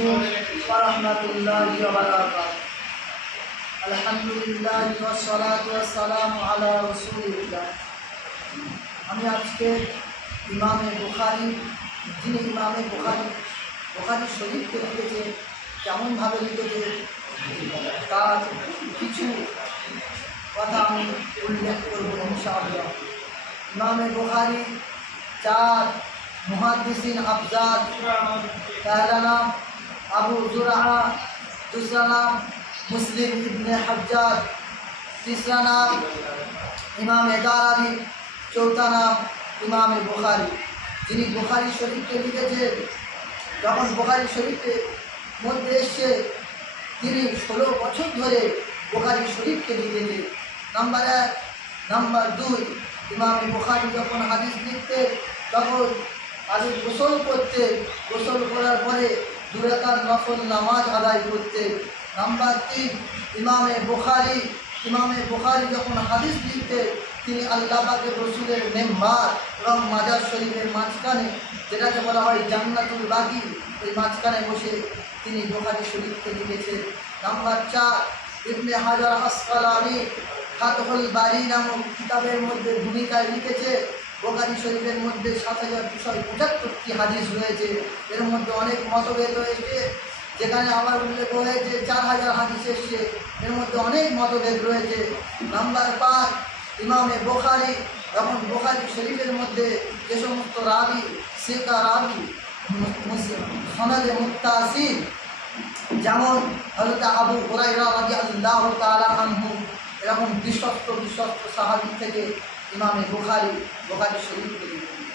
الرسول ورحمة الله وبركاته الحمد لله والصلاة والسلام على رسول الله আমি আজকে ইমামে বুখারি যিনি ইমামে বুখারি বুখারি শরীফকে লিখেছে কেমনভাবে লিখেছে তার কিছু কথা আমি উল্লেখ করব ইনশাআল্লাহ ইমামে বুখারি চার মুহাদ্দিসিন আফজাদ তাহলানা আবু জুরাহা দুসরা নাম মুসলিম ইবনে হাজ্জাজ তিসরা নাম ইমাম এদারাবি চৌথা নাম ইমাম বোখারি। যিনি বোখারি শরীফকে লিখেছেন, যখন বোখারি শরীফের মধ্যে এসে তিনি ষোলো বছর ধরে বোখারি শরীফকে লিখেছেন। নাম্বার এক, নাম্বার দুই, ইমাম বোখারি যখন হাদিস লিখতে তখন হাদিস গোসল করতে গোসল করার পরে দুরাকার নফল নামাজ আদায় করতে। নাম্বার তিন, ইমামে বুখারি ইমামে বুখারি যখন হাদিস লিখতে, তিনি আল্লাহ পাকের রসুলের মেম্বার এবং মাজার শরীফের মাঝখানে, যেটাকে বলা হয় জান্নাতুল বাগি ওই মাঝখানে বসে তিনি বুখারি শরীফকে লিখেছেন। নাম্বার চার, ইবনে হাজার আসকালানি ফাতহুল বাড়ি নামক কিতাবের মধ্যে ভূমিকায় লিখেছে বোকারি শরীফের মধ্যে সাত হাজার দুশো পঁচাত্তরটি হাদিস রয়েছে। এর মধ্যে অনেক মতভেদ রয়েছে। যেখানে আবার উল্লেখ হয়েছে, চার হাজার হাদিস এসছে। এর মধ্যে অনেক মতভেদ রয়েছে। নাম্বার পাঁচ, ইমামে বোখারি, এবং বোখারি শরীফের মধ্যে যে সমস্ত রাবি শেখা রাবি সনদে মুক্তাসির যেমন হজরত আবু হুরাইরা রাজি আল্লাহ তালা আনহু, এরকম বিশ্বস্ত বিশ্বস্ত সাহাবি থেকে ইমামে বুখারি বুখারি শরীফকে লিখেছেন